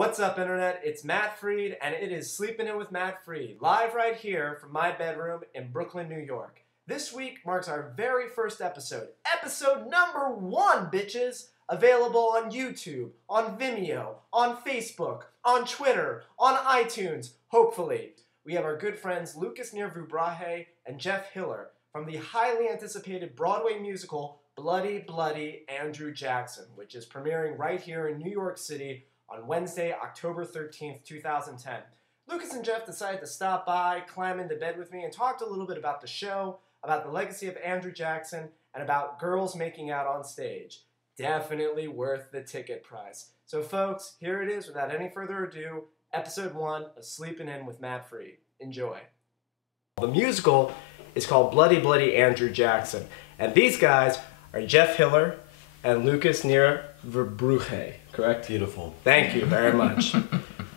What's up, Internet? It's Matt Freed, and it is Sleeping In with Matt Freed, live right here from my bedroom in Brooklyn, New York. This week marks our very first episode. Episode number 1, bitches! Available on YouTube, on Vimeo, on Facebook, on Twitter, on iTunes, hopefully. We have our good friends Lucas Near-Verbrugghe and Jeff Hiller from the highly anticipated Broadway musical Bloody Bloody Andrew Jackson, which is premiering right here in New York City on Wednesday, October 13th, 2010. Lucas and Jeff decided to stop by, climb into bed with me, and talked a little bit about the show, about the legacy of Andrew Jackson, and about girls making out on stage. Definitely worth the ticket price. So folks, here it is, without any further ado, Episode 1 of Sleeping In with Matt Freed. Enjoy. The musical is called Bloody Bloody Andrew Jackson, and these guys are Jeff Hiller and Lucas Near-Verbrugghe, correct? Beautiful. Thank you very much.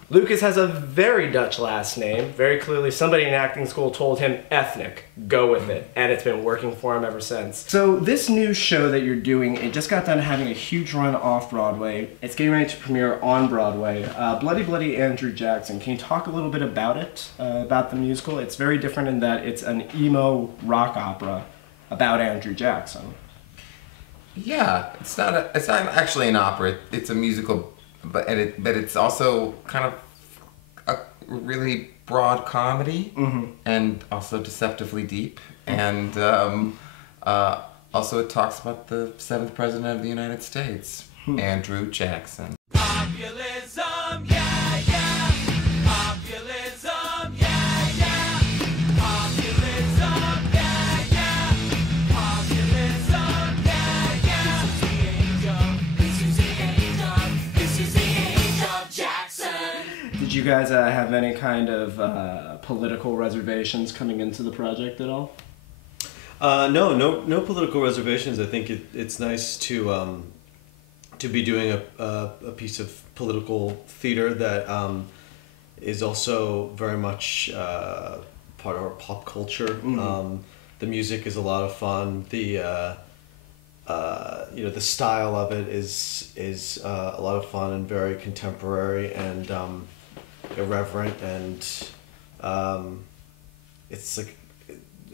Lucas has a very Dutch last name. Very clearly, somebody in acting school told him ethnic. Go with it. And it's been working for him ever since. So this new show that you're doing, it just got done having a huge run off Broadway. It's getting ready to premiere on Broadway. Bloody Bloody Andrew Jackson. Can you talk a little bit about it, about the musical? It's very different in that it's an emo rock opera about Andrew Jackson. Yeah, it's not actually an opera. It's a musical, but it's also kind of a really broad comedy, and also deceptively deep, and also it talks about the 7th president of the United States, Andrew Jackson. Populism, yeah, yeah. Populism, yeah, yeah. Populism, yeah, yeah. Populism, yeah, yeah. This is the age of, this is the age of Jackson. Did you guys have any kind of political reservations coming into the project at all? No political reservations. I think it's nice to be doing a piece of political theater that is also very much part of our pop culture. The music is a lot of fun. The the style of it is a lot of fun and very contemporary and irreverent, and it's like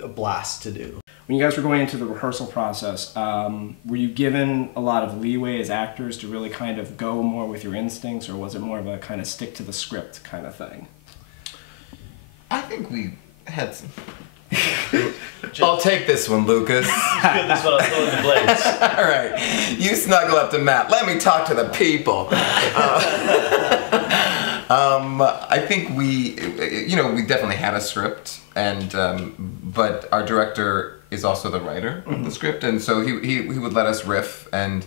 a blast to do. When you guys were going into the rehearsal process, were you given a lot of leeway as actors to really kind of go more with your instincts, or was it more of a kind of stick to the script kind of thing? I think we had some... I'll take this one, Lucas. Good, this one, I'll throw in the blades. All right, you snuggle up to Matt. Let me talk to the people. I think we definitely had a script, and but our director is also the writer of the script, and so he would let us riff, and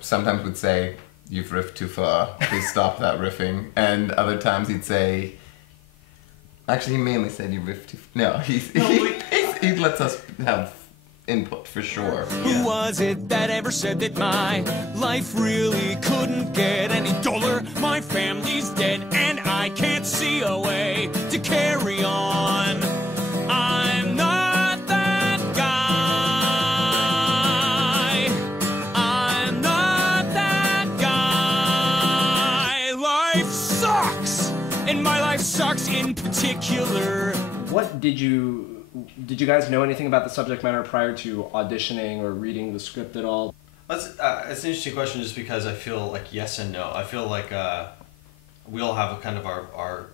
sometimes would say, "You've riffed too far. Please stop that riffing," and other times he'd say. Actually, he mainly said you riffed too. No, he lets us have input for sure. Who was it that ever said that my life really couldn't get any duller? My family's dead and I can't see a way to carry on. I'm not that guy. I'm not that guy. Life sucks, and my life sucks in particular. What did you guys know anything about the subject matter prior to auditioning or reading the script at all? It's an interesting question, just because I feel like yes and no. I feel like we all have a kind of our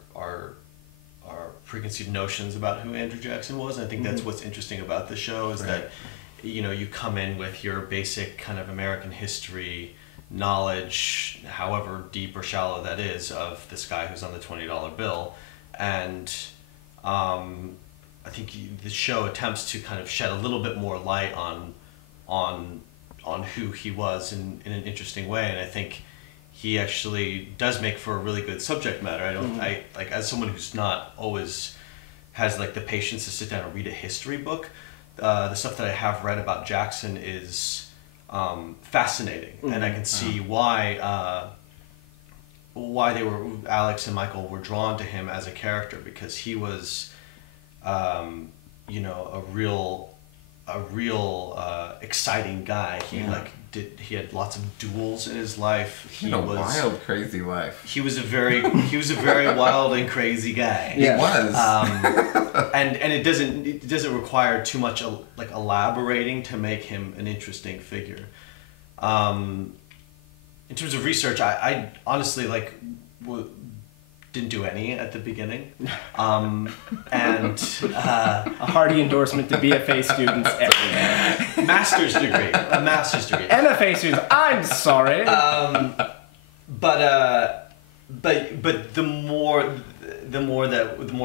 preconceived notions about who Andrew Jackson was, and I think that's what's interesting about the show is that you come in with your basic kind of American history knowledge, however deep or shallow that is, of this guy who's on the $20 bill, and I think the show attempts to kind of shed a little bit more light on who he was in an interesting way, and I think he actually does make for a really good subject matter. I like, as someone who's not always has like the patience to sit down and read a history book, the stuff that I have read about Jackson is fascinating, and I can see why Alex and Michael were drawn to him as a character, because he was a real exciting guy. He like he had lots of duels in his life. He had a wild, crazy life. He was a very wild and crazy guy. He was. And it doesn't require too much like elaborating to make him an interesting figure. In terms of research, I honestly didn't do any at the beginning, and a hearty endorsement to BFA students everywhere. a master's degree. MFA students, I'm sorry. But the more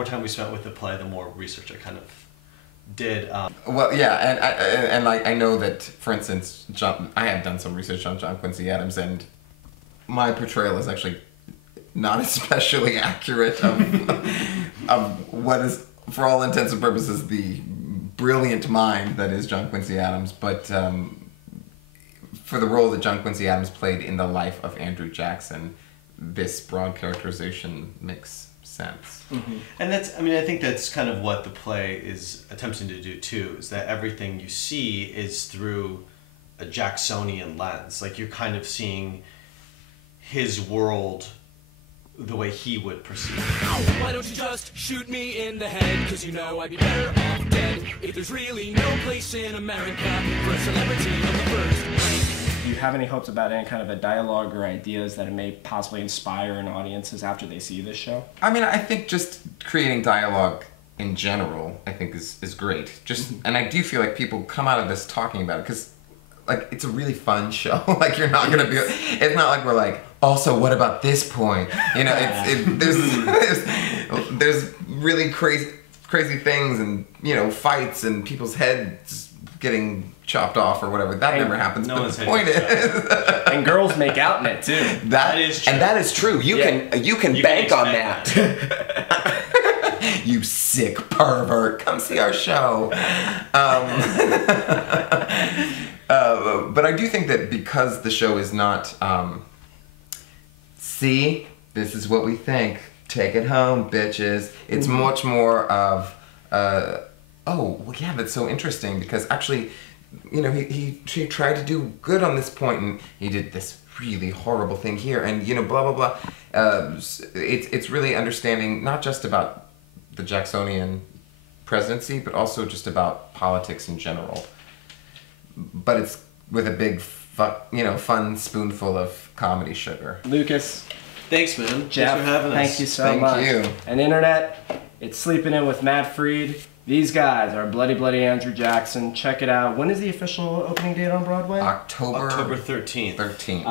time we spent with the play, the more research I kind of did. Well, yeah, and I know that, for instance, I have done some research on John Quincy Adams, and my portrayal is actually not especially accurate of what is, for all intents and purposes, the brilliant mind that is John Quincy Adams. But for the role that John Quincy Adams played in the life of Andrew Jackson, this broad characterization makes sense. Mm-hmm. And I think that's kind of what the play is attempting to do too, is that everything you see is through a Jacksonian lens. Like, you're kind of seeing his world the way he would perceive it. Why don't you just shoot me in the head? Cause you know I'd be better off dead. If there's really no place in America for a celebrity of the first rank. Do you have any hopes about any kind of a dialogue or ideas that it may possibly inspire in audiences after they see this show? I mean, I think just creating dialogue in general, I think is great. And I do feel like people come out of this talking about it, because like, it's a really fun show. Like, you're not gonna be, it's not like we're like, also, what about this point? You know, there's really crazy things, and, you know, fights and people's heads getting chopped off or whatever. That never happens. No, but the point is, and girls make out in it too. That is true. And that is true. You can bank on that. You sick pervert, come see our show. But I do think that because the show is not, see, this is what we think, take it home, bitches. It's much more of, oh, well, yeah, that's so interesting, because actually, you know, he tried to do good on this point, and he did this really horrible thing here, and, you know, blah, blah, blah. It's really understanding not just about the Jacksonian presidency, but also just about politics in general. But it's with a big, fun spoonful of comedy sugar. Lucas. Thanks, man. Jeff, thanks for having us. thank you so much. Thank you. And Internet, it's Sleeping In with Matt Freed. These guys are Bloody Bloody Andrew Jackson. Check it out. When is the official opening date on Broadway? October 13th.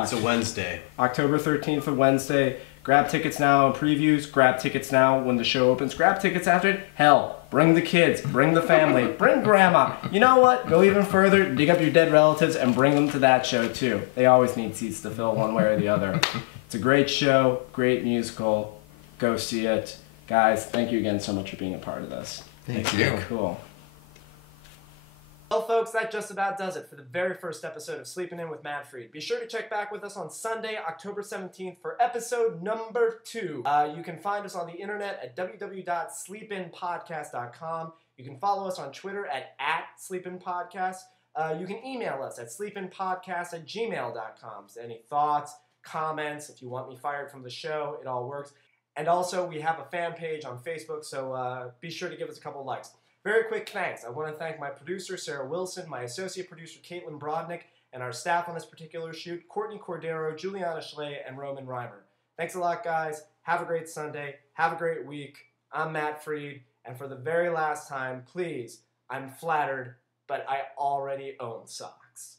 It's a Wednesday. October 13th, a Wednesday. Grab tickets now in previews. Grab tickets now when the show opens. Grab tickets after it. Hell, bring the kids. Bring the family. Bring grandma. You know what? Go even further. Dig up your dead relatives and bring them to that show too. They always need seats to fill one way or the other. It's a great show. Great musical. Go see it. Guys, thank you again so much for being a part of this. Thank you. Cool. Well, folks, that just about does it for the very first episode of Sleeping In with Matt Freed. Be sure to check back with us on Sunday, October 17th for episode number 2. You can find us on the internet at www.sleepinpodcast.com. You can follow us on Twitter at @sleepinpodcast. You can email us at sleepinpodcast@gmail.com. So any thoughts, comments, if you want me fired from the show, it all works. And also, we have a fan page on Facebook, so be sure to give us a couple likes. Very quick thanks. I want to thank my producer, Sarah Wilson, my associate producer, Caitlin Brodnick, and our staff on this particular shoot, Courtney Cordero, Juliana Schley, and Roman Reimer. Thanks a lot, guys. Have a great Sunday. Have a great week. I'm Matt Freed, and for the very last time, please, I'm flattered, but I already own socks.